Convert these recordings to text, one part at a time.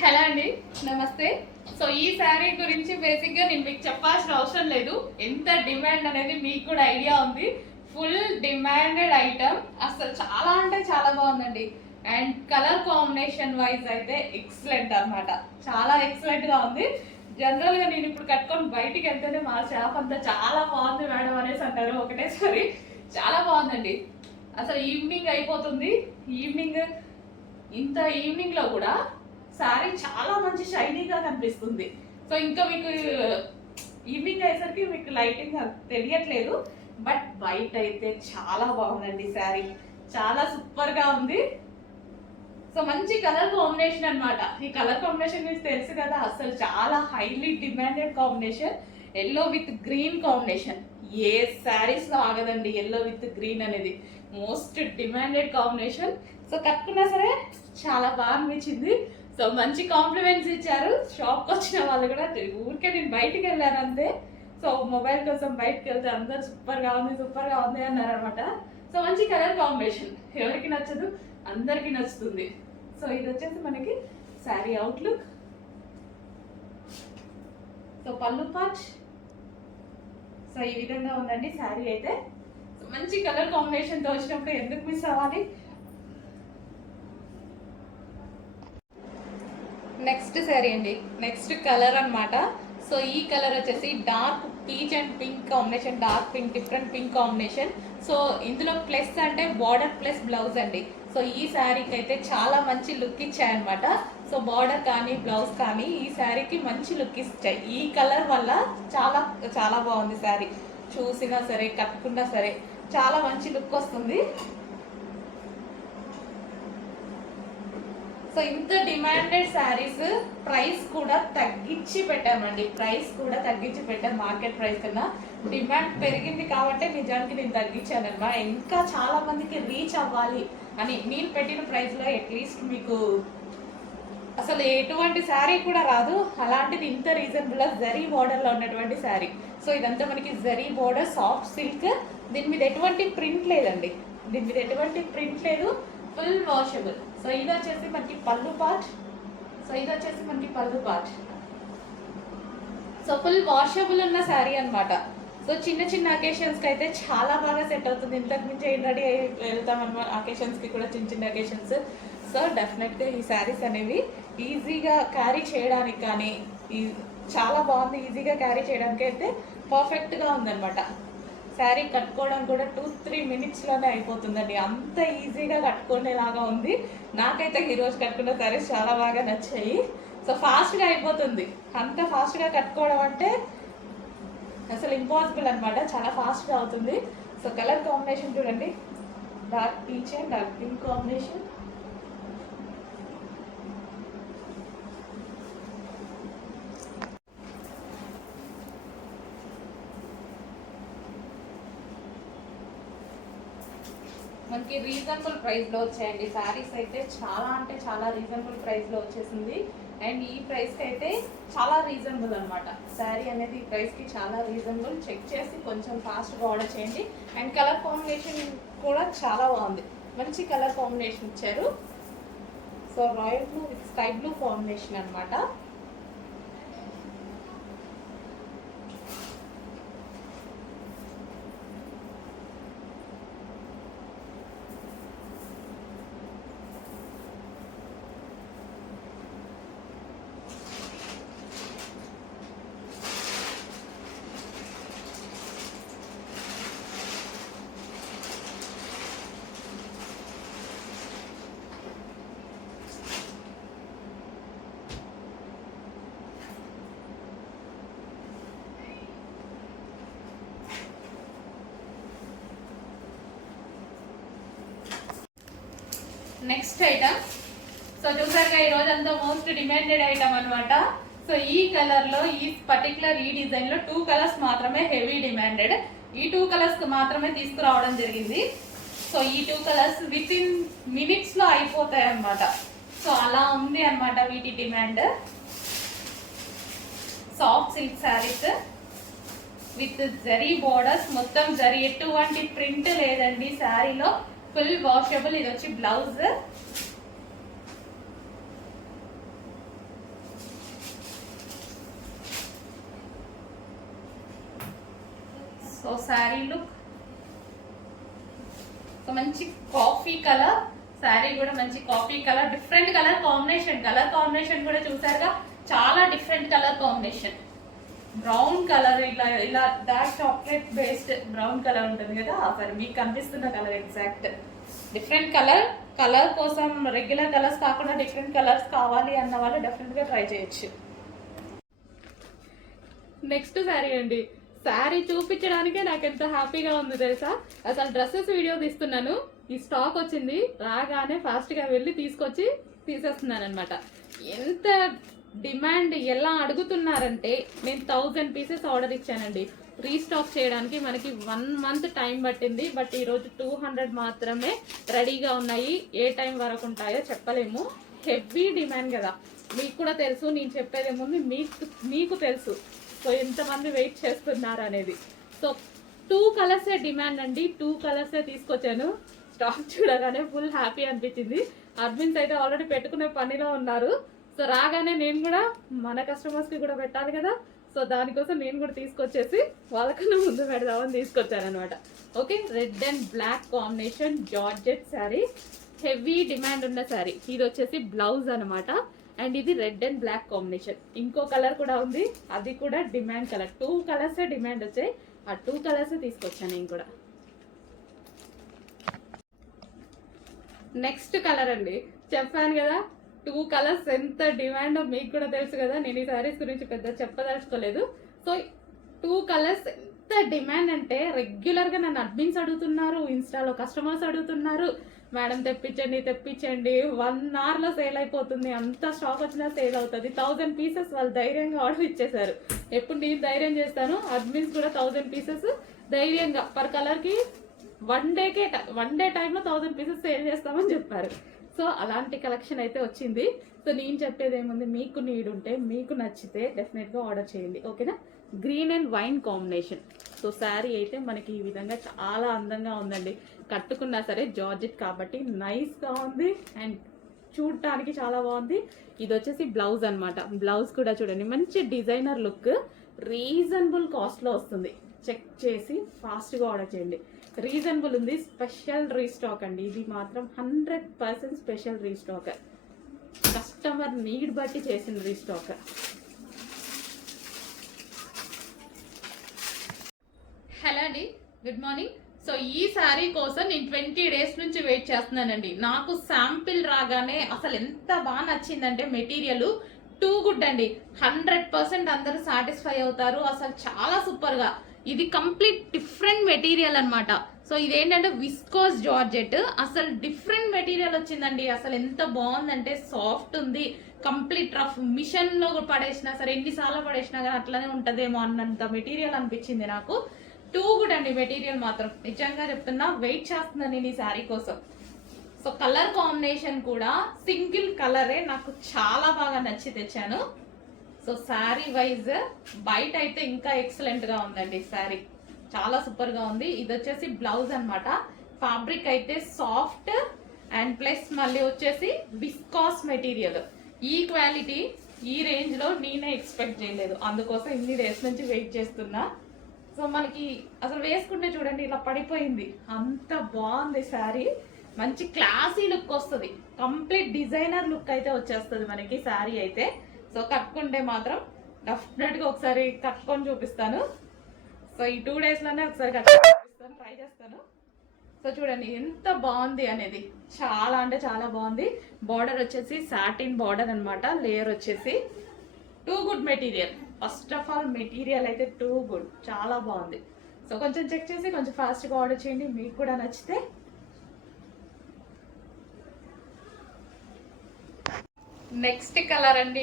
Hello అండి, నమస్తే. So ఈ శారీ గురించి బేసిక్గా నేను మీకు చెప్పాల్సిన అవసరం లేదు. ఎంత డిమాండ్ అనేది మీకు కూడా ఐడియా ఉంది. ఫుల్ డిమాండెడ్ ఐటమ్, అసలు చాలా అంటే చాలా బాగుందండి. అండ్ కలర్ కాంబినేషన్ వైజ్ అయితే ఎక్సలెంట్ అనమాట, చాలా ఎక్సలెంట్గా ఉంది. జనరల్గా నేను ఇప్పుడు కట్టుకొని బయటికి వెళ్తేనే మా షాప్ అంతా చాలా బాగుంది మేడం అనేసి అంటారు ఒకటేసారి. చాలా బాగుందండి. అసలు ఈవినింగ్ అయిపోతుంది, ఈవినింగ్ ఇంత ఈవినింగ్లో కూడా శారీ చాలా మంచి షైనీగా కనిపిస్తుంది. సో ఇంకా మీకు ఈవినింగ్ అయ్యేసరికి మీకు లైటింగ్ తెలియట్లేదు, బట్ బయట అయితే చాలా బాగుందండి. శారీ చాలా సూపర్గా ఉంది. సో మంచి కలర్ కాంబినేషన్ అనమాట. ఈ కలర్ కాంబినేషన్ మీకు తెలుసు కదా, అసలు చాలా highly demanded combination. Yellow with green combination ఏ శారీస్ లో ఆగదండి. ఎల్లో విత్ గ్రీన్ అనేది మోస్ట్ డిమాండెడ్ కాంబినేషన్. సో కట్టుకున్నా సరే చాలా బాగా అనిపించింది. సో మంచి కాంప్లిమెంట్స్ ఇచ్చారు. షాప్కి వచ్చిన వాళ్ళు కూడా ఊరికే నేను బయటికి వెళ్ళాను అంతే. సో మొబైల్ కోసం బయటకు వెళ్తే అందరు సూపర్గా ఉంది అన్నారు అనమాట. సో మంచి కలర్ కాంబినేషన్, ఎవరికి నచ్చదు, అందరికీ నచ్చుతుంది. సో ఇది వచ్చేసి మనకి శారీ అవుట్లుక్. సో పళ్ళు పార్ట్ సో ఈ విధంగా ఉందండి శారీ అయితే. మంచి కలర్ కాంబినేషన్తో వచ్చినప్పుడు ఎందుకు మిస్ అవ్వాలి. నెక్స్ట్ శారీ అండి, నెక్స్ట్ కలర్ అనమాట. సో ఈ కలర్ వచ్చేసి dark peach and pink combination, dark pink, different pink combination. So ఇందులో ప్లస్ అంటే బార్డర్ ప్లస్ బ్లౌజ్ అండి. సో ఈ శారీకి అయితే చాలా మంచి లుక్ ఇచ్చాయన్నమాట. సో బార్డర్ కానీ బ్లౌజ్ కానీ ఈ శారీకి మంచి లుక్ ఇచ్చాయి. ఈ కలర్ వల్ల చాలా చాలా బాగుంది శారీ. చూసినా సరే కట్టుకున్నా సరే చాలా మంచి లుక్ వస్తుంది. సో ఇంత డిమాండెడ్ శారీస్ ప్రైస్ కూడా తగ్గించి పెట్టామండి. ప్రైస్ కూడా తగ్గించి పెట్టాం మార్కెట్ ప్రైస్ కన్నా. డిమాండ్ పెరిగింది కాబట్టి నిజానికి నేను తగ్గించాను అనమాట. ఇంకా చాలా మందికి రీచ్ అవ్వాలి అని నేను పెట్టిన ప్రైస్లో అట్లీస్ట్ మీకు అసలు ఎటువంటి శారీ కూడా రాదు. అలాంటిది ఇంత రీజనబుల్గా జరీ బోర్డర్లో ఉన్నటువంటి శారీ. సో ఇదంతా మనకి జరీ బోర్డర్, సాఫ్ట్ సిల్క్. దీని మీద ఎటువంటి ప్రింట్ లేదండి, దీని మీద ఎటువంటి ప్రింట్ లేదు, ఫుల్ వాషబుల్. సో ఇది వచ్చేసి మనకి పళ్ళు పార్ట్. సో ఫుల్ వాషబుల్ ఉన్న శారీ అనమాట. సో చిన్న చిన్న అకేషన్స్కి అయితే చాలా బాగా సెట్ అవుతుంది. ఇంతకు మించి ఏం రెడీ అయ్యి వెళ్తాం అనమాట అకేషన్స్కి కూడా, చిన్న చిన్న అకేషన్స్. సో డెఫినెట్గా ఈ శారీస్ అనేవి ఈజీగా క్యారీ చేయడానికి కానీ చాలా బాగుంది. ఈజీగా క్యారీ చేయడానికి అయితే పర్ఫెక్ట్గా ఉందన్నమాట. శారీ కట్టుకోవడం కూడా 2-3 మినిట్స్లోనే అయిపోతుందండి, అంత ఈజీగా కట్టుకునేలాగా ఉంది. నాకైతే ఈరోజు కట్టుకున్న శారీస్ చాలా బాగా నచ్చాయి. సో ఫాస్ట్గా అయిపోతుంది. అంత ఫాస్ట్గా కట్టుకోవడం అంటే అసలు ఇంపాసిబుల్ అనమాట, చాలా ఫాస్ట్గా అవుతుంది. సో కలర్ కాంబినేషన్ చూడండి, dark peach and dark pink combination. మనకి రీజనబుల్ ప్రైస్లో వచ్చాయండి శారీస్ అయితే. చాలా అంటే చాలా రీజనబుల్ ప్రైస్లో వచ్చేసింది. అండ్ ఈ ప్రైస్కి అయితే చాలా రీజనబుల్ అనమాట. శారీ అనేది ఈ ప్రైస్కి చాలా రీజనబుల్. చెక్ చేసి కొంచెం ఫాస్ట్గా ఆర్డర్ చేయండి. అండ్ కలర్ కాంబినేషన్ కూడా చాలా బాగుంది, మంచి కలర్ కాంబినేషన్ ఇచ్చారు. So royal blue with sky blue combination అనమాట. Next item. సో చూసారుగా ఈ రోజంతా మోస్ట్ డిమాండెడ్ ఐటమ్ అనమాట. సో ఈ కలర్లో ఈ పర్టికులర్ ఈ డిజైన్లో 2 కలర్స్ మాత్రమే హెవీ డిమాండెడ్. ఈ 2 కలర్స్ మాత్రమే తీసుకురావడం జరిగింది. సో ఈ 2 కలర్స్ విత్ ఇన్ మినిట్స్లో అయిపోతాయి అన్నమాట. సో అలా ఉంది అనమాట వీటి demand. Soft silk saris with zari borders, మొత్తం జరీ, ఎటువంటి ప్రింట్ లేదండి శారీలో. Full washable. ఇది వచ్చి blouse. So sari look, so మంచి కాఫీ కలర్ శారీ కూడా మంచి coffee colour, different colour combination కూడా చూసారుగా, చాలా different colour combination. Brown colour ఇలా ఇలా dark chocolate based brown colour ఉంటుంది కదా, సరే మీకు కనిపిస్తున్న కలర్ ఎగ్జాక్ట్ డిఫరెంట్ కలర్ కోసం రెగ్యులర్ కలర్స్ కాకుండా డిఫరెంట్ కలర్స్ కావాలి అన్న వాళ్ళు డెఫినెట్గా ట్రై చేయొచ్చు. నెక్స్ట్ శారీ అండి. శారీ చూపించడానికే నాకు ఎంత హ్యాపీగా ఉంది తెలుసా. అసలు డ్రెస్సెస్ వీడియో తీస్తున్నాను, ఈ స్టాక్ వచ్చింది, రాగానే ఫాస్ట్గా వెళ్ళి తీసుకొచ్చి తీసేస్తున్నాను అనమాట. ఎంత డిమాండ్ ఎలా అడుగుతున్నారంటే, నేను 1000 పీసెస్ ఆర్డర్ ఇచ్చానండి. రీస్టాక్ చేయడానికి మనకి 1 మంత్ టైం పట్టింది, బట్ ఈరోజు 200 మాత్రమే రెడీగా ఉన్నాయి. ఏ టైం వరకు ఉంటాయో చెప్పలేము, హెవీ డిమాండ్ కదా, మీకు కూడా తెలుసు, నేను చెప్పేదేముంది మీకు తెలుసు. సో ఎంతమంది వెయిట్ చేస్తున్నారు అనేది. సో 2 కలర్సే డిమాండ్ అండి, 2 కలర్సే తీసుకొచ్చాను. స్టాక్ చూడగానే ఫుల్ హ్యాపీ అనిపించింది. అడ్మిన్స్ అయితే ఆల్రెడీ పెట్టుకునే పనిలో ఉన్నారు. సో రాగానే నేను కూడా మన కస్టమర్స్కి కూడా పెట్టాలి కదా, సో దానికోసం నేను కూడా తీసుకొచ్చేసి వాళ్ళకన్నా ముందు పెడదామని తీసుకొచ్చాను అనమాట. Okay, red and black combination georgette sari, heavy demand ఉన్న శారీ. ఇది వచ్చేసి బ్లౌజ్ అనమాట, అండ్ ఇది రెడ్ అండ్ బ్లాక్ కాంబినేషన్. ఇంకో కలర్ కూడా ఉంది, అది కూడా డిమాండ్ కలర్. 2 కలర్సే డిమాండ్ వచ్చాయి, ఆ 2 కలర్సే తీసుకొచ్చాను నేను కూడా. నెక్స్ట్ కలర్ అండి, చెప్పాను కదా 2 కలర్స్ ఎంత డిమాండ్ మీకు కూడా తెలుసు కదా, నేను ఈ శారీస్ గురించి పెద్ద చెప్పదలుచుకోలేదు. సో 2 కలర్స్ ఎంత డిమాండ్ అంటే, రెగ్యులర్గా నన్ను అడ్మిన్స్ అడుగుతున్నారు, ఇన్స్టాలో కస్టమర్స్ అడుగుతున్నారు, మేడం తెప్పించండి 1 అవర్లో సేల్ అయిపోతుంది, అంత స్టాక్ వచ్చినా సేల్ అవుతుంది. 1000 పీసెస్ వాళ్ళు ధైర్యంగా ఆర్డర్ ఇచ్చేసారు. ఎప్పుడు నేను ధైర్యం చేస్తాను, అడ్మిన్స్ కూడా 1000 పీసెస్ ధైర్యంగా పర్ కలర్కి 1 డే టైంలో 1000 పీసెస్ సేల్ చేస్తామని చెప్పారు. సో అలాంటి కలెక్షన్ అయితే వచ్చింది. సో నేను చెప్పేది ఏముంది, మీకు నీడ్ ఉంటే, మీకు నచ్చితే డెఫినెట్గా ఆర్డర్ చేయండి, ఓకేనా. Green and wine combination. So sari అయితే మనకి ఈ విధంగా చాలా అందంగా ఉందండి. కట్టుకున్నా సరే జార్జెట్ కాబట్టి నైస్గా ఉంది అండ్ చూడటానికి చాలా బాగుంది. ఇది వచ్చేసి బ్లౌజ్ అనమాట. బ్లౌజ్ కూడా చూడండి, మంచి డిజైనర్ లుక్, రీజనబుల్ కాస్ట్లో వస్తుంది. చెక్ చేసి ఫాస్ట్గా ఆర్డర్ చేయండి. రీజనబుల్ ఉంది, స్పెషల్ రీస్టాక్ అండి. ఇది మాత్రం 100% స్పెషల్ రీస్టాక్, కస్టమర్ నీడ్ బట్టి చేసిన రీస్టాక్. హలో అండి, గుడ్ మార్నింగ్. సో ఈ శారీ కోసం నేను 20 డేస్ నుంచి వెయిట్ చేస్తున్నానండి. నాకు శాంపిల్ రాగానే అసలు ఎంత బాగా నచ్చిందంటే, మెటీరియల్ టూ గుడ్ అండి. 100% అందరూ సాటిస్ఫై అవుతారు. అసలు చాలా సూపర్గా, ఇది కంప్లీట్ డిఫరెంట్ మెటీరియల్ అనమాట. సో ఇదేంటంటే విస్కోస్ జార్జెట్, అసలు డిఫరెంట్ మెటీరియల్ వచ్చిందండి. అసలు ఎంత బాగుందంటే, సాఫ్ట్ ఉంది, కంప్లీట్ రఫ్, మిషన్లో పడేసినా సరే, ఎన్నిసార్లు పడేసినా కానీ అట్లనే ఉంటుందేమో అన్నంత మెటీరియల్ అనిపించింది నాకు. టూ గుడ్ అండి మెటీరియల్ మాత్రం, నిజంగా చెప్తున్నా. వెయిట్ చేస్తున్నాను నేను ఈ శారీ కోసం. సో కలర్ కాంబినేషన్ కూడా సింగిల్ కలరే నాకు చాలా బాగా నచ్చి తెచ్చాను. సో శారీ వైజ్ బయట అయితే ఇంకా ఎక్సలెంట్గా ఉందండి శారీ, చాలా సూపర్గా ఉంది. ఇది వచ్చేసి బ్లౌజ్ అనమాట. ఫ్యాబ్రిక్ అయితే సాఫ్ట్ అండ్ ప్లస్ మళ్ళీ వచ్చేసి విస్కాస్ మెటీరియల్. ఈ క్వాలిటీ ఈ రేంజ్లో నేనే ఎక్స్పెక్ట్ చేయలేదు, అందుకోసం ఇన్ని డేస్ నుంచి వెయిట్ చేస్తున్నా. సో మనకి అసలు వేసుకుంటే చూడండి ఇలా పడిపోయింది, అంత బాగుంది శారీ. మంచి క్లాసీ లుక్ వస్తుంది, కంప్లీట్ డిజైనర్ లుక్ అయితే వచ్చేస్తుంది మనకి శారీ అయితే. సో కట్టుకుంటే మాత్రం డెఫినెట్గా ఒకసారి కట్టుకొని చూపిస్తాను. సో ఈ 2 డేస్లోనే ఒకసారి కట్టుకొని చూపిస్తాను, ట్రై చేస్తాను. సో చూడండి ఎంత బాగుంది అనేది, చాలా అంటే చాలా బాగుంది. బార్డర్ వచ్చేసి సాటిన్ బార్డర్ అనమాట. లేయర్ వచ్చేసి too good material. First of all material అయితే టూ గుడ్, చాలా బాగుంది. సో కొంచెం చెక్ చేసి కొంచెం ఫాస్ట్గా ఆర్డర్ చేయండి, మీకు కూడా నచ్చితే. నెక్స్ట్ కలర్ అండి,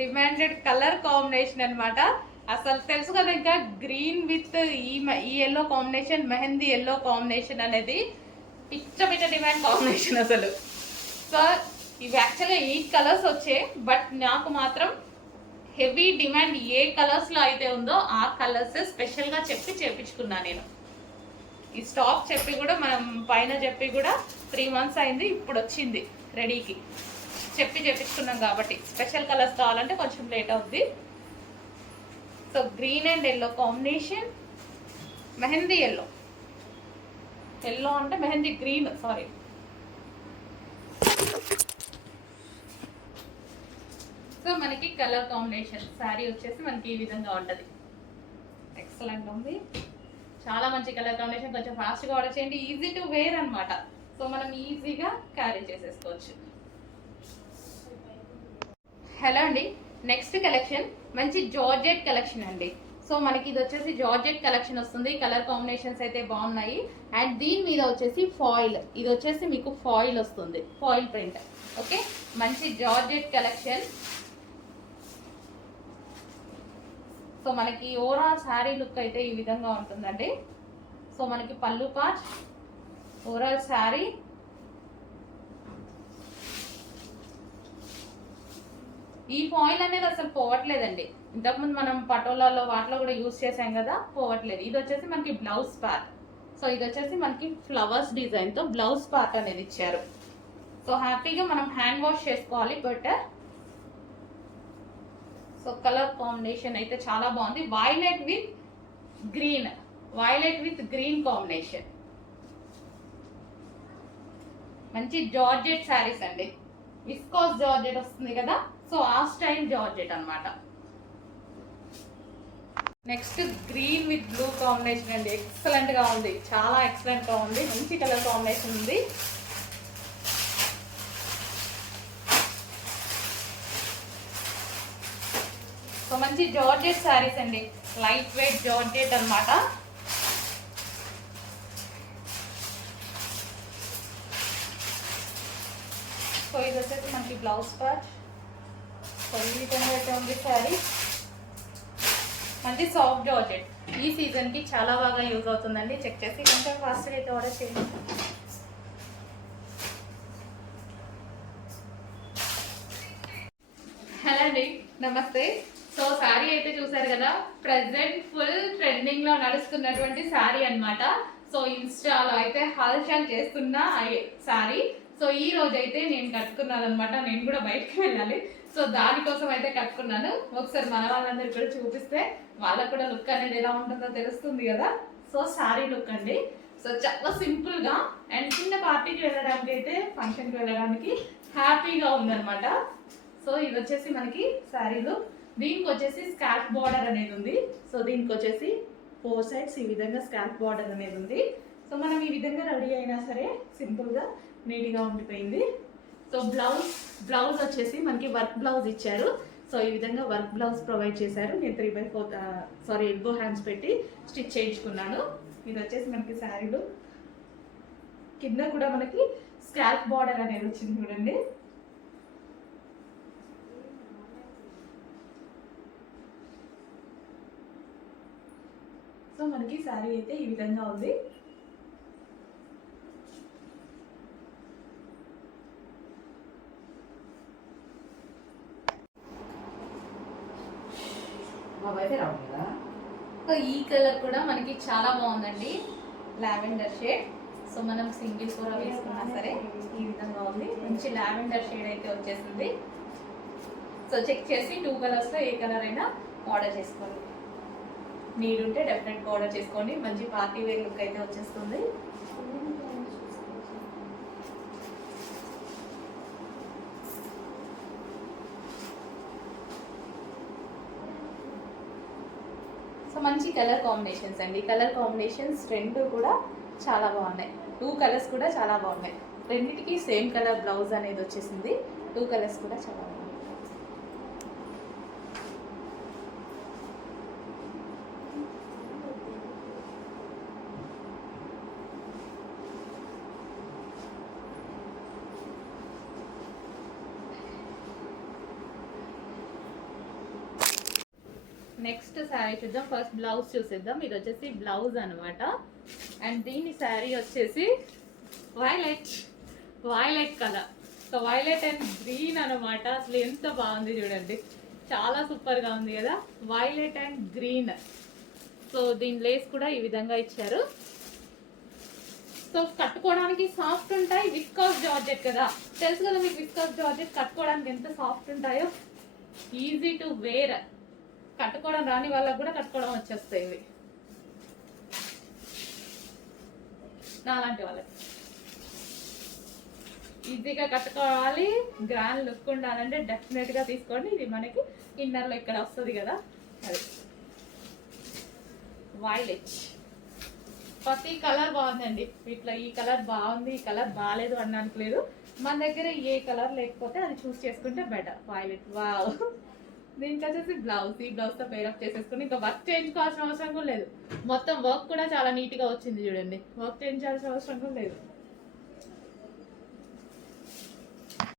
డిమాండెడ్ కలర్ కాంబినేషన్ అనమాట. అసలు తెలుసు కదా, ఇంకా గ్రీన్ విత్ ఈ yellow combination, mehndi yellow combination అనేది పిచ్చ డిమాండ్ కాంబినేషన్ అసలు. సో ఇవి యాక్చువల్గా 8 కలర్స్ వచ్చాయి, బట్ నాకు మాత్రం హెవీ డిమాండ్ ఏ కలర్స్లో అయితే ఉందో ఆ కలర్స్ స్పెషల్గా చెప్పి చేపించుకున్నా నేను. ఈ స్టాక్ చెప్పి కూడా మనం పైన చెప్పి కూడా 3 months అయింది, ఇప్పుడు వచ్చింది రెడీకి. చెప్పి చేపించుకున్నాం కాబట్టి స్పెషల్ కలర్స్ కావాలంటే కొంచెం లేట్ అవుద్ది. So green and yellow combination, mehndi yellow, yellow అంటే మెహందీ గ్రీన్, సారీ. సో మనకి కలర్ కాంబినేషన్ శారీ వచ్చేసి మనకి ఈ విధంగా ఉంటుంది. ఎక్సలెంట్ ఉంది, చాలా మంచి కలర్ కాంబినేషన్. కొంచెం ఫాస్ట్గా ఆర్డర్ చేయండి, ఈజీ టు వేర్ అనమాట. సో మనం ఈజీగా క్యారీ చేసేసుకోవచ్చు. హలో అండి, నెక్స్ట్ కలెక్షన్ మంచి జార్జెట్ కలెక్షన్ అండి. సో మనకి ఇది వచ్చేసి జార్జెట్ కలెక్షన్ వస్తుంది. కలర్ కాంబినేషన్స్ అయితే బాగున్నాయి. అండ్ దీని మీద వచ్చేసి ఫాయిల్, ఇది వచ్చేసి మీకు ఫాయిల్ వస్తుంది, ఫాయిల్ ప్రింట్. ఓకే, మంచి జార్జెట్ కలెక్షన్. సో మనకి ఓవరాల్ శారీ లుక్ అయితే ఈ విధంగా ఉంటుందండి. సో మనకి పళ్ళు పార్ట్, ఓవరాల్ శారీ. ఈ ఫాయిల్ అనేది అసలు పోవట్లేదండి. ఇంతకుముందు మనం పటోలాలో వాటిలో కూడా యూజ్ చేసాం కదా, పోవట్లేదు. ఇది వచ్చేసి మనకి బ్లౌజ్ పార్ట్. సో ఇది వచ్చేసి మనకి ఫ్లవర్స్ డిజైన్తో బ్లౌజ్ పార్ట్ అనేది ఇచ్చారు. సో హ్యాపీగా మనం హ్యాండ్ వాష్ చేసుకోవాలి బెటర్. సో కలర్ కాంబినేషన్ అయితే చాలా బాగుంది. Violet with green, violet with green combination. మంచి జార్జెట్ శారీస్ అండి. విస్కాస్ జార్జెట్ వస్తుంది కదా, సో ఆ స్టైల్ జార్జెట్ అనమాట. Next green with blue combination అండి. ఎక్సలెంట్ గా ఉంది, చాలా ఎక్సలెంట్ గా ఉంది. మంచి కలర్ కాంబినేషన్ ఉంది. సో మంచి జార్జెట్ శారీస్ అండి, లైట్ వెయిట్ జార్జెట్ అనమాట. సో ఇది వచ్చేసి మనకి బ్లౌజ్ పార్ట్. సో ఈ విధంగా అయితే ఉంది శారీ. మంచి సాఫ్ట్ జార్జెట్, ఈ సీజన్ కి చాలా బాగా యూజ్ అవుతుందండి. చెక్ చేసి కొంచెం ఫాస్ట్గా అయితే ఆర్డర్ చేయండి. హలో అండి, నమస్తే. సో శారీ అయితే చూసారు కదా, ప్రెసెంట్ ఫుల్ ట్రెండింగ్ లో నడుస్తున్నటువంటి శారీ అనమాట. సో ఇన్స్టాలో అయితే హల్చల్ చేస్తున్న శారీ. సో ఈ రోజు అయితే నేను కట్టుకున్నాను అనమాట. నేను కూడా బయటకు వెళ్ళాలి, సో దానికోసం అయితే కట్టుకున్నాను. ఒకసారి మన వాళ్ళందరికీ కూడా చూపిస్తే వాళ్ళకు కూడా లుక్ అనేది ఎలా ఉంటుందో తెలుస్తుంది కదా. సో శారీ లుక్ అండి. సో చాలా సింపుల్ గా అండ్ చిన్న పార్టీకి వెళ్ళడానికి అయితే, ఫంక్షన్కి వెళ్ళడానికి హ్యాపీగా ఉందన్నమాట. సో ఇది వచ్చేసి మనకి శారీ లుక్. దీనికి వచ్చేసి స్కాల్ప్ బార్డర్ అనేది ఉంది. సో దీనికి వచ్చేసి 4 సైడ్స్ ఈ విధంగా స్కాల్ప్ బార్డర్ అనేది ఉంది. సో మనం ఈ విధంగా రెడీ అయినా సరే సింపుల్ గా నీట్గా ఉండిపోయింది. సో బ్లౌజ్ వచ్చేసి మనకి వర్క్ బ్లౌజ్ ఇచ్చారు. సో ఈ విధంగా వర్క్ బ్లౌజ్ ప్రొవైడ్ చేశారు. నేను 3/4 ఎల్బో హ్యాండ్స్ పెట్టి స్టిచ్ చేయించుకున్నాను. ఇది వచ్చేసి మనకి శారీలో కింద కూడా మనకి స్కాల్ప్ బార్డర్ అనేది వచ్చింది చూడండి. సో మనకి శారీ అయితే ఈ విధంగా ఉంది. సో ఈ కలర్ కూడా మనకి చాలా బాగుందండి, లావెండర్ షేడ్. సో మనం సింగిల్ కూర వేసుకున్నా సరే ఈ విధంగా ఉంది. మంచి లావెండర్ షేడ్ అయితే వచ్చేసింది. సో చెక్ చేసి 2 కలర్స్లో ఏ కలర్ అయినా ఆర్డర్ చేసుకోండి. నీడ్ ఉంటే డెఫినెట్గా ఆర్డర్ చేసుకోండి. మంచి పార్టీ వేర్ లుక్ అయితే వచ్చేస్తుంది. సో మంచి కలర్ కాంబినేషన్స్ అండి. కలర్ కాంబినేషన్స్ రెండు కూడా చాలా బాగున్నాయి. 2 కలర్స్ కూడా చాలా బాగున్నాయి. రెండింటికి సేమ్ కలర్ బ్లౌజ్ అనేది వచ్చేసింది. 2 కలర్స్ కూడా చాలా బాగున్నాయి. నెక్స్ట్ శారీ చూద్దాం. ఫస్ట్ బ్లౌజ్ చూసేద్దాం. ఇది వచ్చేసి బ్లౌజ్ అనమాట. అండ్ దీని శారీ వచ్చేసి violet colour. So violet and green అనమాట. అసలు ఎంత బాగుంది చూడండి, చాలా సూపర్గా ఉంది కదా, వైలెట్ అండ్ గ్రీన్. సో దీని లేస్ కూడా ఈ విధంగా ఇచ్చారు. సో కట్టుకోవడానికి సాఫ్ట్ ఉంటాయి. విస్కాస్ జార్జెట్ కదా, తెలుసు కదా మీకు, విస్కాస్ జార్జెట్ కట్టుకోవడానికి ఎంత సాఫ్ట్ ఉంటాయో. ఈజీ టు వేర్, కట్టుకోవడం రాని వాళ్ళకు కూడా కట్టుకోవడం వచ్చేస్తాయి ఇవి. నాలాంటి వాళ్ళకి ఈజీగా కట్టుకోవాలి, గ్రాండ్ లుక్ ఉండాలంటే డెఫినెట్ గా తీసుకోండి. ఇది మనకి ఇన్నర్ లో ఇక్కడ వస్తుంది కదా, అది వైలెట్. ప్రతి కలర్ బాగుందండి ఇట్లా. ఈ కలర్ బాగుంది, ఈ కలర్ బాగాలేదు అనడానికి లేదు. మన దగ్గర ఏ కలర్ లేకపోతే అది చూస్ చేసుకుంటే బెటర్. Violet wow. దీనికి వచ్చేసి బ్లౌజ్, ఈ బ్లౌజ్ తో పేరప్ చేసేసుకుని ఇంకా వర్క్ చేయించుకోవాల్సిన అవసరం కూడా లేదు. మొత్తం వర్క్ కూడా చాలా నీట్ గా వచ్చింది చూడండి, వర్క్ చేయించాల్సిన అవసరం కూడా లేదు.